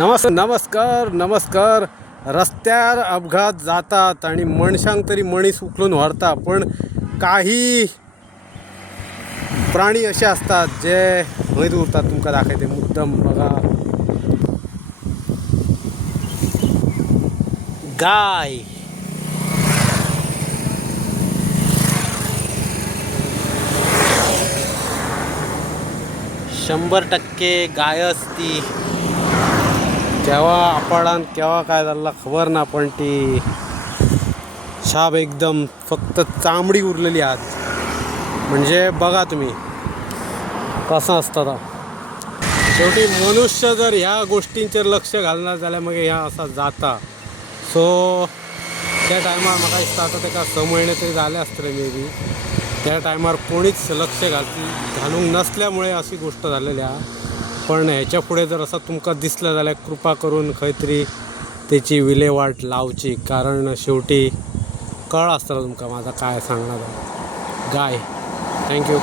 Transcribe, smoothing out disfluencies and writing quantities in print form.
नमस्कार नमस्कार. रस्त्यार अपघात जातात आणि मनशांक तरी मनीस उखलून व्हरता, पण काही प्राणी असे असतात जे खंयच उरतात. तुमकां दाखयते मुद्दम बघा. गाय, 100% गाय असती. केव्हा आपणान केव्हा काय झालं खबर ना, पण ती शाब एकदम फक्त चामडी उरलेली आज. म्हणजे बघा तुम्ही कसं असतं. शेवटी मनुष्य जर ह्या गोष्टींचेर लक्ष घालना जाल्यार मग ह्या असा जाता. सो त्या टायमार म्हाका दिसता आतां ताका 6 महिने तरी झाले असतले मे बी. त्या टायमार कोणीच लक्ष घालूंक नसल्यामुळे अशी गोष्ट झालेली आहे. पण ह्याच्या पुढे जर असं तुमका दिसलं जाल्यार कृपा करून खंय तरी त्याची विल्हेवाट लावची, कारण शेवटी कळ्ळा आसतलो तुमका माझा काय सांगणार. गाय. थँक्यू.